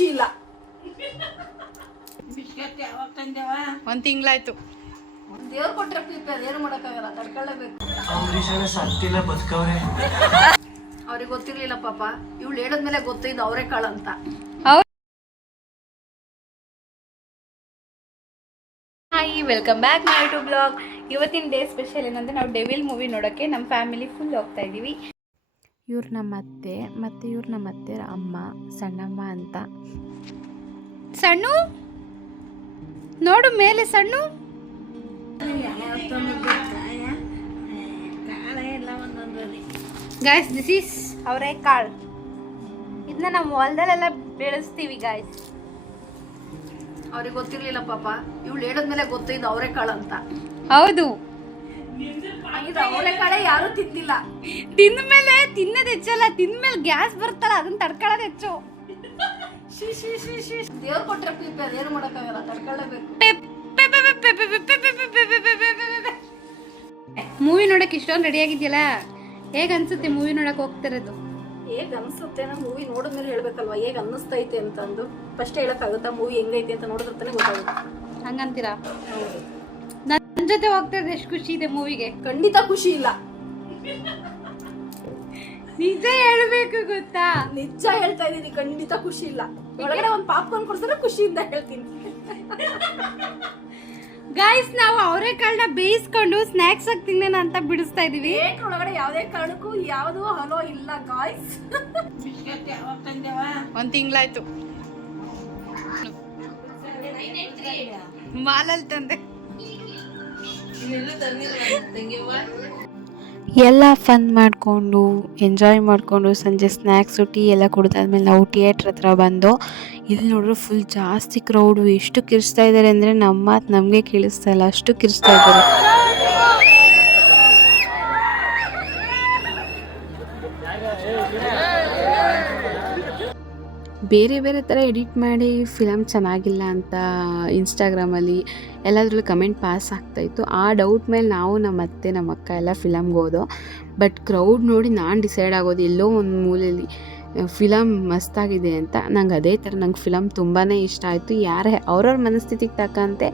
ಖುಷಿ ಇಲ್ಲ. ಒಂದು ತಿಂಗಳಾಯ್ತು. ದೇವ್ರು ಕೊಟ್ಟರೆ ಪ್ರೀತಿ ಅದೇನು ಮಾಡೋಕ್ಕಾಗಲ್ಲ, ತಡ್ಕೊಳ್ಳೇಬೇಕು. ಸತ್ತಿಲ್ಲ ಬದುಕವ್ರೆ. ಅವ್ರಿಗೆ ಗೊತ್ತಿರ್ಲಿಲ್ಲ ಪಾಪ, ಇವಳು ಹೇಳಿದ್ಮೇಲೆ ಗೊತ್ತಿದ್ದು ಅವರೇ ಕಾಳಂತ. Hi, welcome back my YouTube blog. ಇವತ್ತಿನ ಡೇ ಸ್ಪೆಷಲ್ ಏನಂದರೆ ನಾವು ಡೆವಿಲ್ ಮೂವಿ ನೋಡೋಕ್ಕೆ ನಮ್ಮ ಫ್ಯಾಮಿಲಿ ಫುಲ್ ಹೋಗ್ತಾ ಇದ್ದೀವಿ. ಇವ್ರು ನಮ್ಮ ಅತ್ತೆ ಮತ್ತು ಇವ್ರು ನಮ್ಮ ಅತ್ತೆ ಅಮ್ಮ, ಸಣ್ಣಮ್ಮ ಅಂತ. ಸಣ್ಣು ನೋಡು ಮೇಲೆ ಸಣ್ಣು. ಗಾಯ್ಸ್, ದಿಸ್ ಈಸ್ ಅವರೆಕಾಳು. ಇದನ್ನ ನಾವು ಹೊಲದಲ್ಲೆಲ್ಲ ಬೆಳೆಸ್ತೀವಿ ಗಾಯ್ಸ್. ಅವ್ರಿಗೆ ಗೊತ್ತಿರ್ಲಿಲ್ಲ ಪಾಪ, ಇವಳು ಹೇಳಿದ್ಮೇಲೆ ಗೊತ್ತಿದ್ದು ಅವರೆಕಾಳಂತ. ಹೌದು, ಅವರೆಕಾಳೆ ಯಾರು ತಿಂದಿಲ್ಲ. ತಿಂದ್ಮೇಲೆ ತಿನ್ನೋದು ಹೆಚ್ಚಲ್ಲ, ತಿಂದ್ಮೇಲೆ ಗ್ಯಾಸ್ ಬರ್ತಲ್ಲ, ಅದನ್ನ ತಡ್ಕೊಳ್ಳೋದು ಹೆಚ್ಚು. ದೇವ್ರು ಕೊಟ್ಟರೆ ಪ್ರೀತಿ ಅದೇನು ಮಾಡೋಕ್ಕಾಗಲ್ಲ, ತಡ್ಕೊಳ್ಳೇಬೇಕು. ಮೂವಿ ನೋಡಕ್ ಇಷ್ಟೊಂದು ರೆಡಿ ಆಗಿದ್ಯಲ್ಲ, ಹೇಗ ಅನ್ಸುತ್ತೆ ಮೂವಿ ನೋಡಕ್ ಹೋಗ್ತಿರೋದು? ಹೇಗ್ ಅನ್ಸುತ್ತೆ, ನಾ ಮೂವಿ ನೋಡಿದ್ಮೇಲೆ ಹೇಳ್ಬೇಕಲ್ವಾ ಹೇಗ್ ಅನ್ನಿಸ್ತೈತೆ ಅಂತಂದು. ಫಸ್ಟ್ ಹೇಳಕ್ಕಾಗುತ್ತಾ ಮೂವಿ ಹೆಂಗೈತೆ ಅಂತ ನೋಡಿದ್ರೆ ಗೊತ್ತಾಗುತ್ತೆ. ಹಂಗಂತೀರಾ? ನನ್ನ ಜೊತೆ ಹೋಗ್ತಾ ಇದ್ರೆ ಎಷ್ಟು ಖುಷಿ ಇದೆ ಮೂವಿಗೆ? ಖಂಡಿತ ಖುಷಿ ಇಲ್ಲ. ನಿಜ ಹೇಳ್ಬೇಕು ಗೊತ್ತಾ, ನಿಜ ಹೇಳ್ತಾ ಇದೀನಿ, ಖಂಡಿತ ಖುಷಿ ಇಲ್ಲ. ಒಳಗಡೆ ಒಂದು ಪಾಪ್ಕಾರ್ನ್ ಕೊಡ್ಸಿದ್ರೆ ಖುಷಿಯಿಂದ ಹೇಳ್ತೀನಿ. ಗಾಯ್ಸ್, ನಾವು ಅವರೆಕಾಳನ್ನ ಬೇಯಿಸ್ಕೊಂಡು ಸ್ನಾಕ್ಸ್ ಆಗಿ ತಿನ್ನೋಣ ಅಂತ ಬಿಡಿಸ್ತಾ ಇದೀವಿ. ಒಳಗಡೆ ಯಾವುದೇ ಕಾರಣಕ್ಕೂ ಯಾವುದು ಹಲೋ ಇಲ್ಲ ಗಾಯ್ಸ್. ಒಂದು ತಿಂಗಳಾಯ್ತು, ಮಾಲಲ್ಲಿ ತಂದೆ. ಎಲ್ಲ ಫನ್ ಮಾಡಿಕೊಂಡು ಎಂಜಾಯ್ ಮಾಡಿಕೊಂಡು ಸಂಜೆ ಸ್ನ್ಯಾಕ್ಸು ಟೀ ಎಲ್ಲ ಕುಡಿದಾದ್ಮೇಲೆ ನಾವು ಥಿಯೇಟ್ರ್ ಹತ್ರ ಬಂದು, ಇಲ್ಲಿ ನೋಡ್ರೆ ಫುಲ್ ಜಾಸ್ತಿ ಕ್ರೌಡು. ಎಷ್ಟು ಕಿರ್ಚ್ತಾ ಇದ್ದಾರೆ ಅಂದರೆ ನಮ್ಮ ಮಾತು ನಮಗೆ ಕೇಳಿಸ್ತಾ ಇಲ್ಲ, ಅಷ್ಟು ಕಿರ್ಚ್ತಾ ಇದ್ದಾರೆ. ಬೇರೆ ಬೇರೆ ಥರ ಎಡಿಟ್ ಮಾಡಿ ಫಿಲಮ್ ಚೆನ್ನಾಗಿಲ್ಲ ಅಂತ ಇನ್ಸ್ಟಾಗ್ರಾಮಲ್ಲಿ ಎಲ್ಲದ್ರಲ್ಲೂ ಕಮೆಂಟ್ ಪಾಸ್ ಆಗ್ತಾಯಿತ್ತು. ಆ ಡೌಟ್ ಮೇಲೆ ನಾವು ನಮ್ಮ ಅತ್ತೆ ನಮ್ಮ ಅಕ್ಕ ಎಲ್ಲ ಫಿಲಮ್ಗೆ ಹೋದೋ. ಬಟ್ ಕ್ರೌಡ್ ನೋಡಿ ನಾನು ಡಿಸೈಡ್ ಆಗೋದು, ಎಲ್ಲೋ ಒಂದು ಮೂಲೆಯಲ್ಲಿ ಫಿಲಮ್ ಮಸ್ತಾಗಿದೆ ಅಂತ. ನಂಗೆ ಅದೇ ಥರ ನಂಗೆ ಫಿಲಮ್ ತುಂಬಾ ಇಷ್ಟ ಆಯಿತು. ಯಾರೇ ಅವ್ರವ್ರ ಮನಸ್ಥಿತಿಗೆ ತಕ್ಕಂತೆ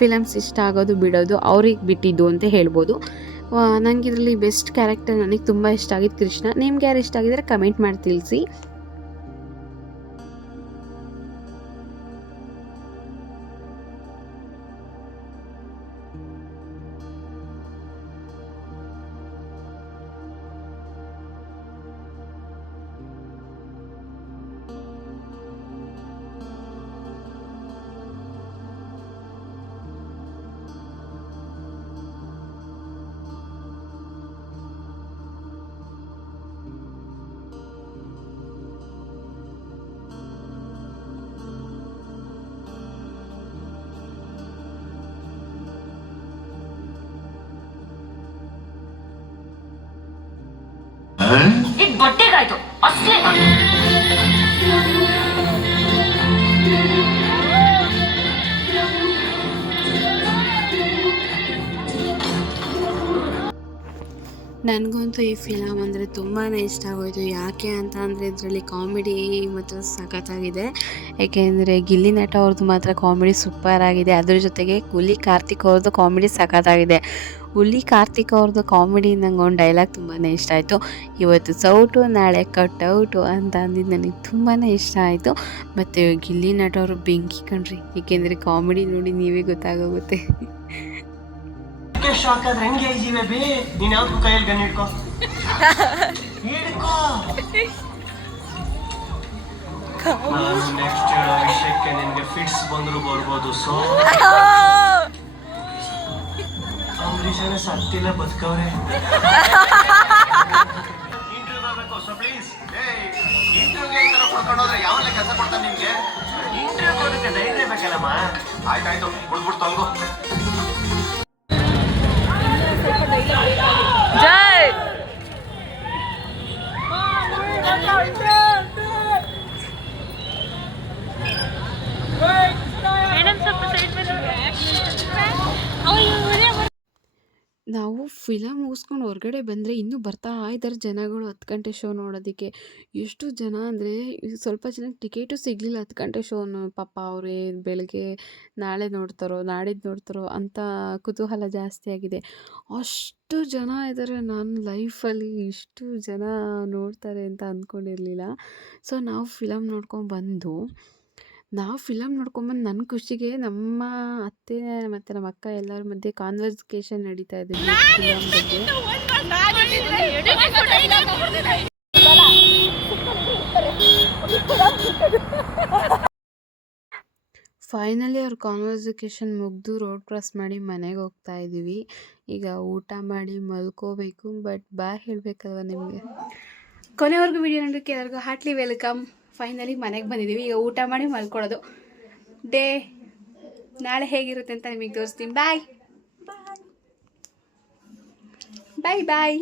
ಫಿಲಮ್ಸ್ ಇಷ್ಟ ಆಗೋದು ಬಿಡೋದು ಅವ್ರಿಗೆ ಬಿಟ್ಟಿದ್ದು ಅಂತ ಹೇಳ್ಬೋದು. ನಂಗೆ ಇದರಲ್ಲಿ ಬೆಸ್ಟ್ ಕ್ಯಾರೆಕ್ಟರ್ ನನಗೆ ತುಂಬ ಇಷ್ಟ ಆಗಿದ್ದು ಕೃಷ್ಣ. ನಿಮ್ಗೆ ಯಾರು ಇಷ್ಟ ಆಗಿದ್ರೆ ಕಮೆಂಟ್ ಮಾಡಿ ತಿಳಿಸಿ. ಈಗ ಬಟ್ಟೆಗಾಯ್ತು ಅಷ್ಟೇ. ನನಗಂತೂ ಈ ಫಿಲಮ್ ಅಂದರೆ ತುಂಬಾ ಇಷ್ಟ ಆಗೋಯಿತು. ಯಾಕೆ ಅಂತ ಅಂದರೆ ಇದರಲ್ಲಿ ಕಾಮಿಡಿ ಮತ್ತು ಸಖತ್ತಾಗಿದೆ. ಏಕೆಂದರೆ ಗಿಲ್ಲಿ ನಟ ಅವ್ರದ್ದು ಮಾತ್ರ ಕಾಮಿಡಿ ಸೂಪರ್ ಆಗಿದೆ. ಅದ್ರ ಜೊತೆಗೆ ಹುಲಿ ಕಾರ್ತಿಕ್ ಅವ್ರದ್ದು ಕಾಮಿಡಿ ಸಖತ್ತಾಗಿದೆ. ಹುಲಿ ಕಾರ್ತಿಕ್ ಅವ್ರದ್ದು ಕಾಮಿಡಿ ನಂಗೆ ಒಂದು ಡೈಲಾಗ್ ತುಂಬಾ ಇಷ್ಟ ಆಯಿತು. ಇವತ್ತು ಸೌಟು ನಾಳೆ ಕಟ್ಔಟು ಅಂತ ಅಂದಿದ್ದು ನನಗೆ ತುಂಬಾ ಇಷ್ಟ ಆಯಿತು. ಮತ್ತು ಗಿಲ್ಲಿ ನಟ ಅವರು ಬೆಂಕಿ ಕಣ್ರಿ, ಏಕೆಂದರೆ ಕಾಮಿಡಿ ನೋಡಿ ನೀವೇ ಗೊತ್ತಾಗೋಗುತ್ತೆ. ಶಾಕ್ ಆದ್ರೆ ಹೆಂಗೆ ಇದೀವಿ ಬೇ, ನೀನ್ ಯಾವ್ದು ಕೈಯಲ್ಲಿ ಗನ್ ಹಿಡ್ಕೋ ನಾನು ನೆಕ್ಸ್ಟ್ ಹೇಳೋ ವಿಷಯಕ್ಕೆ ನಿನ್ಗೆ ಫಿಟ್ಸ್ ಬಂದ್ರು ಬರ್ಬೋದು. ಸೊ ಅಂಬರೀಷನೇ ಸತ್ತಿಲ್ಲ ಬದುಕವ್ರೆ. ಇಂಟರ್ವ್ಯೂ ಬರ್ಬೇಕು, ಸೊ ಪ್ಲೀಸ್ ಇಂಟರ್ವ್ಯೂಗೆ ಈ ತರ ಕೊಡ್ಕೊಂಡೋದ್ರೆ ಯಾವಲ್ಲ ಕೆಲಸ ಕೊಡ್ತಾನೆ ನಿಮ್ಗೆ? ಇಂಟರ್ವ್ಯೂ ಕೊಡೋದಕ್ಕೆ ಧೈರ್ಯ ಬೇಕಲ್ಲಮ್ಮ. ಆಯ್ತಾಯ್ತು, ಬಿಡ್ಬಿಟ್ಟು ತೊಂಗು. ಜೈ ನಾವು ಫಿಲಮ್ ಮುಗಿಸ್ಕೊಂಡು ಹೊರಗಡೆ ಬಂದರೆ ಇನ್ನೂ ಬರ್ತಾ ಇದ್ದಾರೆ ಜನಗಳು 10 ಗಂಟೆ ಶೋ ನೋಡೋದಕ್ಕೆ. ಎಷ್ಟು ಜನ ಅಂದರೆ ಸ್ವಲ್ಪ ಜನಕ್ಕೆ ಟಿಕೆಟು ಸಿಗಲಿಲ್ಲ 10 ಗಂಟೆ ಶೋನು. ಪಾಪ ಅವರೇ ಬೆಳಗ್ಗೆ ನಾಳೆ ನೋಡ್ತಾರೋ ನಾಡಿದ್ದು ನೋಡ್ತಾರೋ ಅಂತ ಕುತೂಹಲ ಜಾಸ್ತಿ ಆಗಿದೆ. ಅಷ್ಟು ಜನ ಇದ್ದಾರೆ. ನಾನು ಲೈಫಲ್ಲಿ ಇಷ್ಟು ಜನ ನೋಡ್ತಾರೆ ಅಂತ ಅಂದ್ಕೊಂಡಿರಲಿಲ್ಲ. ಸೊ ನಾವು ಫಿಲಮ್ ನೋಡ್ಕೊಂಡ್ಬಂದು ನನ್ನ ಖುಷಿಗೆ ನಮ್ಮ ಅತ್ತೆ ಮತ್ತು ನಮ್ಮ ಅಕ್ಕ ಎಲ್ಲರ ಮಧ್ಯೆ ಕಾನ್ವರ್ಸೇಷನ್ ನಡೀತಾ ಇದೆ ಫಿಲಮ್ ಬಗ್ಗೆ. ಫೈನಲಿ ಅವ್ರ ಕಾನ್ವರ್ಸೇಷನ್ ಮುಗಿದು ರೋಡ್ ಕ್ರಾಸ್ ಮಾಡಿ ಮನೆಗೆ ಹೋಗ್ತಾ ಇದ್ದೀವಿ. ಈಗ ಊಟ ಮಾಡಿ ಮಲ್ಕೋಬೇಕು. ಬಟ್ ಬಾಯ್ ಹೇಳಬೇಕಲ್ವ ನಿಮಗೆ. ಕೊನೆವರೆಗೂ ವಿಡಿಯೋ ನೋಡೋಕ್ಕೆ ಎಲ್ಲರಿಗೂ ಹಾರ್ಟ್ಲಿ ವೆಲ್ಕಮ್. ಫೈನಲಿ ಮನೆಗೆ ಬಂದಿದ್ದೀವಿ. ಈಗ ಊಟ ಮಾಡಿ ಮಲ್ಕೊಳ್ಳೋದು. ಡೇ ನಾಳೆ ಹೇಗಿರುತ್ತೆ ಅಂತ ನಿಮಗೆ ತೋರಿಸ್ತೀನಿ. ಬಾಯ್ ಬಾಯ್ ಬಾಯ್.